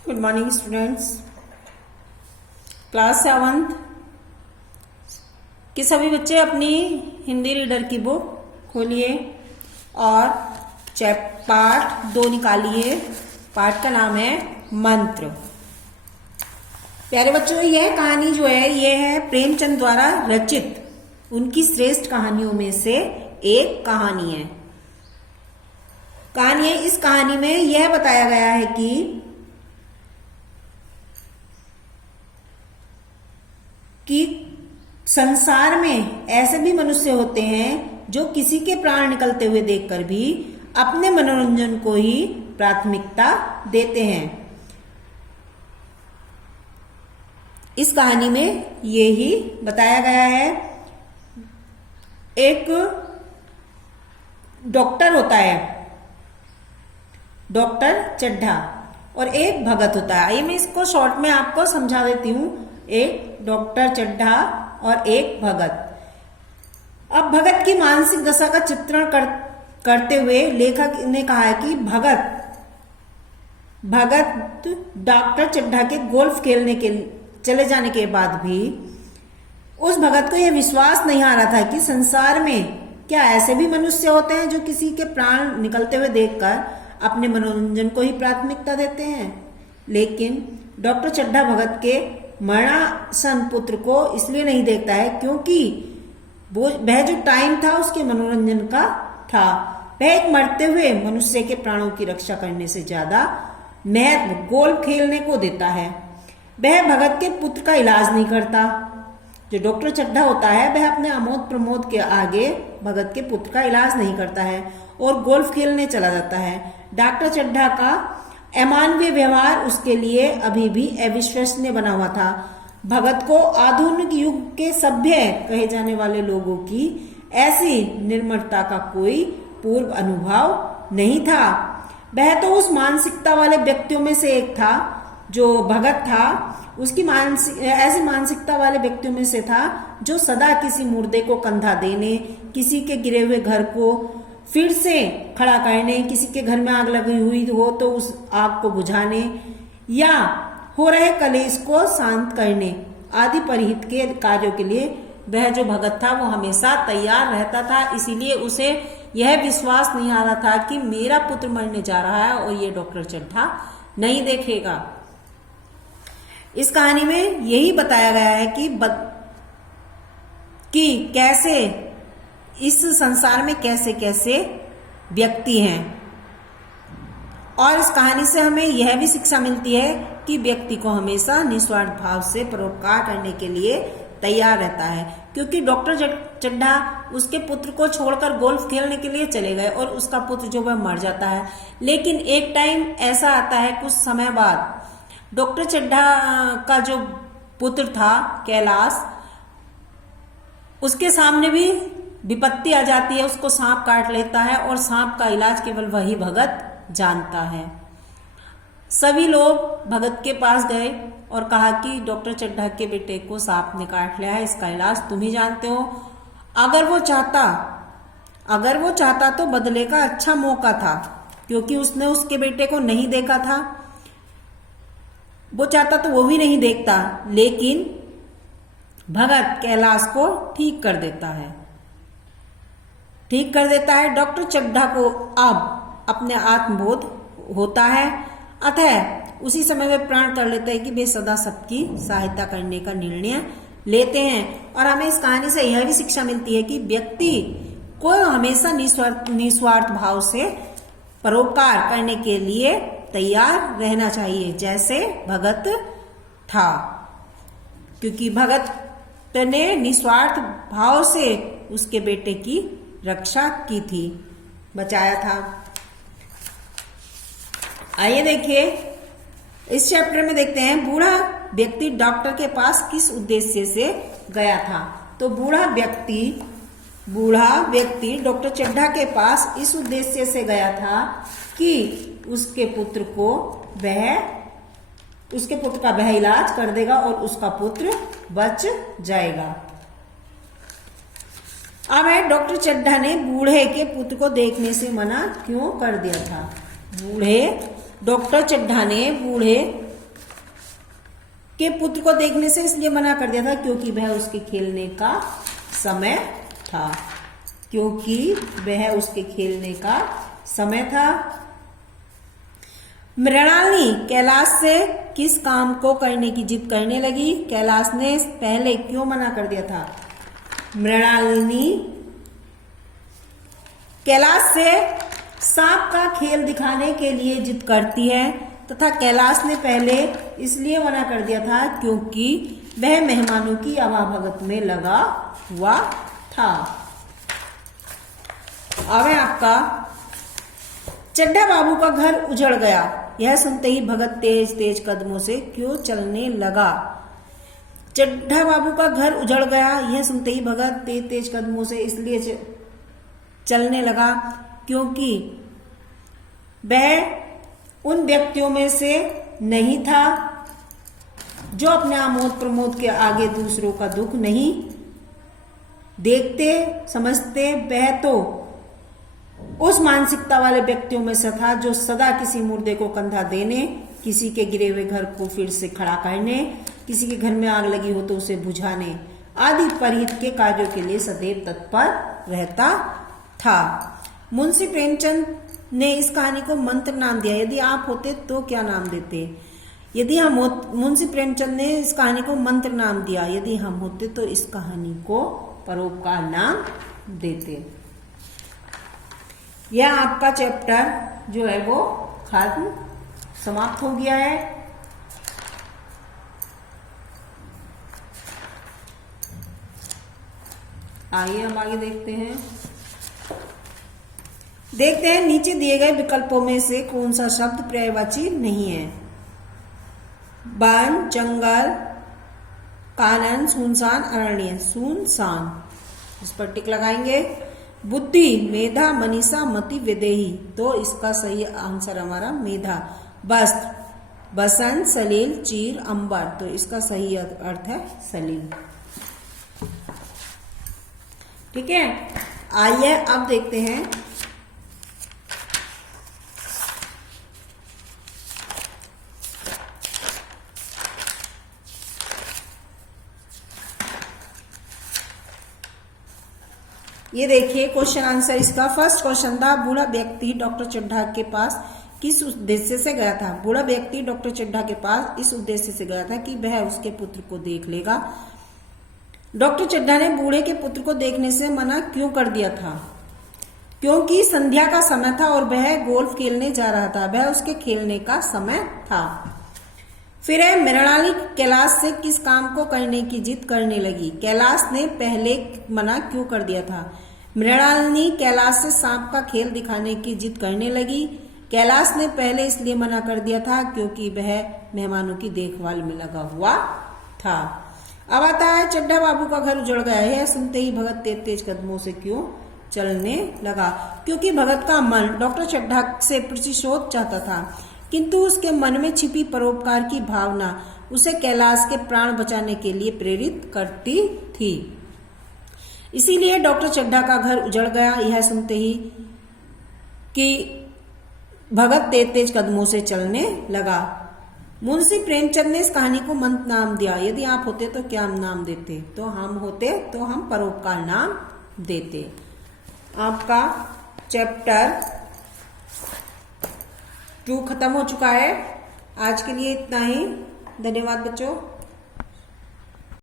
Good morning students. Class 7 के सभी बच्चे अपनी हिंदी रीडर की बुक खोलिए और पाठ 2 निकालिए। पाठ का नाम है मंत्र। प्यारे बच्चों, यह कहानी जो है ये है प्रेमचंद द्वारा रचित उनकी श्रेष्ठ कहानियों में से एक कहानी है। इस कहानी में यह बताया गया है कि संसार में ऐसे भी मनुष्य होते हैं जो किसी के प्राण निकलते हुए देखकर भी अपने मनोरंजन को ही प्राथमिकता देते हैं। इस कहानी में यही बताया गया है। एक डॉक्टर होता है, डॉक्टर चड्ढा, और एक भगत होता है। आइए मैं इसको शॉर्ट में आपको समझा देती हूँ। एक डॉक्टर चड्ढा और एक भगत। अब भगत की मानसिक दशा का चित्रण करते हुए लेखक ने कहा है कि भगत डॉक्टर चड्ढा के गोल्फ खेलने के चले जाने के बाद भी उस भगत को यह विश्वास नहीं आ रहा था कि संसार में क्या ऐसे भी मनुष्य होते हैं जो किसी के प्राण निकलते हुए देखकर अपने मनोरंजन को ही प्राथमिकता देते हैं। लेकिन डॉक्टर चड्ढा भगत के मरणासन पुत्र को इसलिए नहीं देखता है क्योंकि वह जो टाइम था उसके मनोरंजन का था। वह एक मरते हुए मनुष्य के प्राणों की रक्षा करने से ज्यादा महत्व गोल्फ खेलने को देता है। वह भगत के पुत्र का इलाज नहीं करता। जो डॉक्टर चड्ढा होता है वह अपने आमोद प्रमोद के आगे भगत के पुत्र का इलाज नहीं करता है और गोल्फ खेलने चला जाता है। डॉक्टर चड्ढा का अमानवीय व्यवहार उसके लिए अभी भी अविश्वसनीय बना हुआ था। भगत को आधुनिक युग के सभ्य कहे जाने वाले लोगों की ऐसी निर्मलता का कोई पूर्व अनुभव नहीं था। वह तो उस मानसिकता वाले व्यक्तियों में से एक था जो भगत था। उसकी ऐसी मानसिकता वाले व्यक्तियों में से था जो सदा किसी मुर्दे को कंधा देने, किसी के गिरे हुए घर को फिर से खड़ा करने, किसी के घर में आग लगी हुई हो तो उस आग को बुझाने या हो रहे कलेश को शांत करने आदि परिहित के कार्यों के लिए वह जो भगत था वो हमेशा तैयार रहता था। इसीलिए उसे यह विश्वास नहीं आ रहा था कि मेरा पुत्र मरने जा रहा है और ये डॉक्टर चड्ढा नहीं देखेगा। इस कहानी में यही बताया गया है कि कैसे इस संसार में कैसे कैसे व्यक्ति हैं। और इस कहानी से हमें यह भी शिक्षा मिलती है कि व्यक्ति को हमेशा निस्वार्थ भाव से परोपकार करने के लिए तैयार रहता है। क्योंकि डॉक्टर चड्ढा उसके पुत्र को छोड़कर गोल्फ खेलने के लिए चले गए और उसका पुत्र जो वह मर जाता है। लेकिन एक टाइम ऐसा आता है कुछ समय बाद, डॉक्टर चड्ढा का जो पुत्र था कैलाश, उसके सामने भी विपत्ति आ जाती है। उसको सांप काट लेता है और सांप का इलाज केवल वही भगत जानता है। सभी लोग भगत के पास गए और कहा कि डॉक्टर चड्ढा के बेटे को सांप ने काट लिया है, इसका इलाज तुम ही जानते हो। अगर वो चाहता तो बदले का अच्छा मौका था, क्योंकि उसने उसके बेटे को नहीं देखा था। वो चाहता तो वो भी नहीं देखता, लेकिन भगत कैलाश को ठीक कर देता है। डॉक्टर चड्ढा को अब अपने आत्मबोध होता है, अतः उसी समय वे प्रण कर लेते हैं कि वे सदा सबकी सहायता करने का निर्णय लेते हैं। और हमें इस कहानी से यह भी शिक्षा मिलती है कि व्यक्ति को हमेशा निस्वार्थ भाव से परोपकार करने के लिए तैयार रहना चाहिए, जैसे भगत था। क्योंकि भगत ने निस्वार्थ भाव से उसके बेटे की रक्षा की थी, बचाया था। आइए देखिए, इस चैप्टर में देखते हैं बूढ़ा व्यक्ति डॉक्टर के पास किस उद्देश्य से गया था। तो बूढ़ा व्यक्ति डॉक्टर चड्ढा के पास इस उद्देश्य से गया था कि उसके पुत्र का वह इलाज कर देगा और उसका पुत्र बच जाएगा। अब डॉक्टर चड्ढा ने बूढ़े के पुत्र को देखने से मना क्यों कर दिया था। डॉक्टर चड्ढा ने बूढ़े के पुत्र को देखने से इसलिए मना कर दिया था क्योंकि वह उसके खेलने का समय था, क्योंकि वह उसके खेलने का समय था। मृणालिनी कैलाश से किस काम को करने की जिद करने लगी? कैलाश ने पहले क्यों मना कर दिया था? मृणालिनी कैलाश से सांप का खेल दिखाने के लिए जिद करती है तथा कैलाश ने पहले इसलिए मना कर दिया था क्योंकि वह मेहमानों की आवाभगत में लगा हुआ था। आगे आपका चड्ढा बाबू का घर उजड़ गया, यह सुनते ही भगत तेज तेज कदमों से क्यों चलने लगा? चड्ढा बाबू का घर उजड़ गया, यह सुनते ही भगत तेज तेज कदमों से इसलिए चलने लगा क्योंकि वह उन व्यक्तियों में से नहीं था जो अपने आमोद प्रमोद के आगे दूसरों का दुख नहीं देखते समझते। वह तो उस मानसिकता वाले व्यक्तियों में से था जो सदा किसी मुर्दे को कंधा देने, किसी के गिरे हुए घर को फिर से खड़ा करने, किसी के घर में आग लगी हो तो उसे बुझाने आदि परहित के कार्यों के लिए सदैव तत्पर रहता था। मुंशी प्रेमचंद ने इस कहानी को मंत्र नाम दिया। यदि आप होते तो क्या नाम देते? यदि हम मुंशी प्रेमचंद ने इस कहानी को मंत्र नाम दिया, यदि हम होते तो इस कहानी को परोपकार नाम देते। यह आपका चैप्टर जो है वो खत्म समाप्त हो गया है। आइए हम आगे देखते हैं। नीचे दिए गए विकल्पों में से कौन सा शब्द पर्यायवाची नहीं है? वन, जंगल, कानन, सुनसान, अरण्य। सुनसान, इस पर टिक लगाएंगे। बुद्धि, मेधा, मनीषा, मति, विदेही, तो इसका सही आंसर हमारा मेधा। वस्त्र, बसंत, सलील, चीर, अंबर, तो इसका सही अर्थ है सलील। ठीक है, आइए अब देखते हैं ये देखिए क्वेश्चन आंसर इसका। फर्स्ट क्वेश्चन था, बूढ़ा व्यक्ति डॉक्टर चड्ढा के पास किस उद्देश्य से गया था? बूढ़ा व्यक्ति डॉक्टर चड्ढा के पास इस उद्देश्य से गया था कि वह उसके पुत्र को देख लेगा। डॉक्टर चड्ढा ने बूढ़े के पुत्र को देखने से मना क्यों कर दिया था? क्योंकि संध्या का समय था और वह गोल्फ खेलने जा रहा था, वह उसके खेलने का समय था। फिर है, मृणालिनी कैलाश से किस काम को करने की जिद करने लगी? कैलाश ने पहले मना क्यों कर दिया था? मृणालिनी कैलाश से सांप का खेल दिखाने की जिद करने लगी। कैलाश ने पहले इसलिए मना कर दिया था क्योंकि वह मेहमानों की देखभाल में लगा हुआ था। अब आता है, चड्ढा बाबू का घर उजड़ गया है, सुनते ही भगत तेज तेज कदमों से क्यों चलने लगा? क्योंकि भगत का मन डॉक्टर चड्ढा से प्रतिशोध चाहता था, किंतु उसके मन में छिपी परोपकार की भावना उसे कैलाश के प्राण बचाने के लिए प्रेरित करती थी। इसीलिए डॉक्टर चड्ढा का घर उजड़ गया, यह सुनते ही कि भगत तेज तेज कदमों से चलने लगा। मुंशी प्रेमचंद ने इस कहानी को मंत्र नाम दिया। यदि आप होते तो क्या नाम देते? तो हम होते तो हम परोपकार नाम देते। आपका चैप्टर 2 खत्म हो चुका है। आज के लिए इतना ही। धन्यवाद बच्चों।